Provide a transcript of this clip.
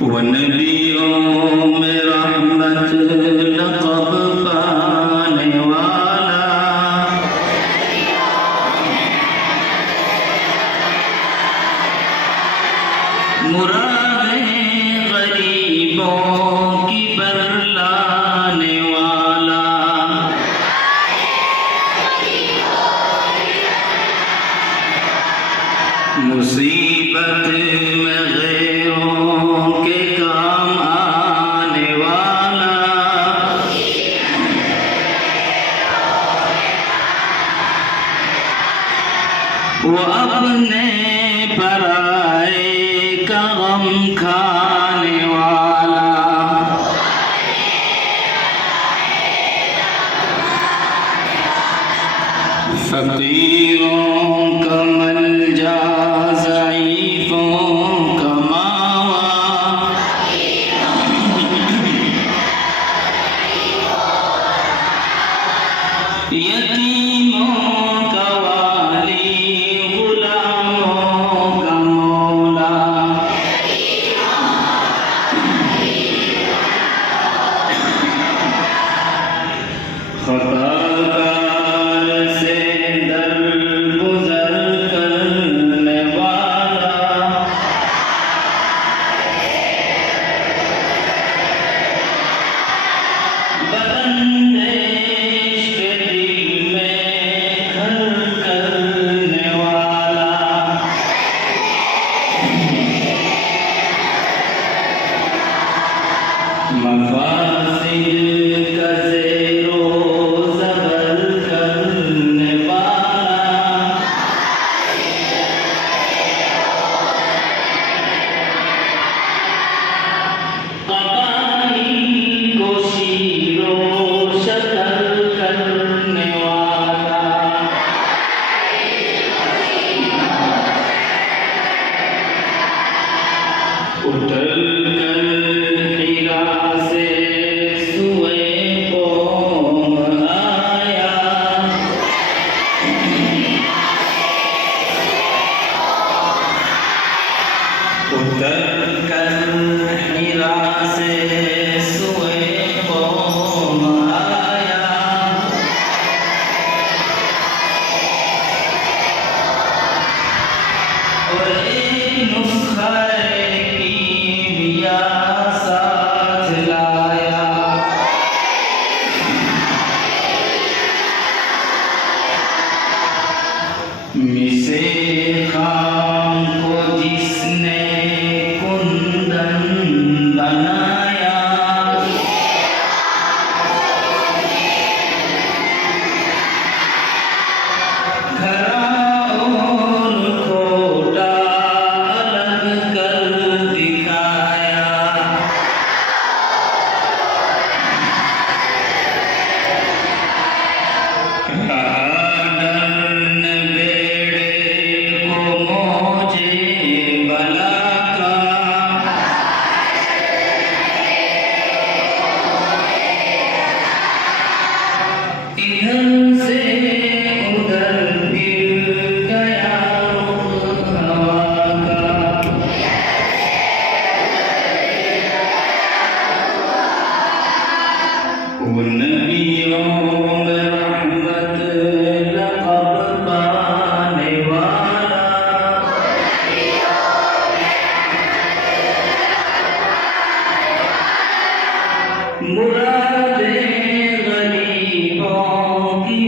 वो नबियों में रहमत लक़ब पाने वाला, मुरादें गरीबों की बरलाने वाला, मुसीबत में गैरों के काम आने वाला, वो अपने पराए का गम खाने वाला, फकीरों का मलजा, ज़ईफ़ों का मावा, यतीमों का वाली, गुलामों का मौला, खताकार से दरगुज़र करने वाला, बंदेश के दिल में घर करने वाला, मफासिद का ज़ेरो ज़बर करने वाला, क़बाइल को शीरो शकर करने वाला, उतर कर हिरा से सुए कौम आया, उतर कर हिरा से सुए कौम आया, और एक नुस्खा कीमिया साथ लाया, मिसे खाम को जिसने कुंदन बनाया, घरा और खोटा अलग कर दिखाया, डरने बेड़े को मौजे बला का, इधर से उधर फिर गया रुख हवा का, वो नबियों में रहमत लक़ब पाने वाला, मुरादें गरीबों की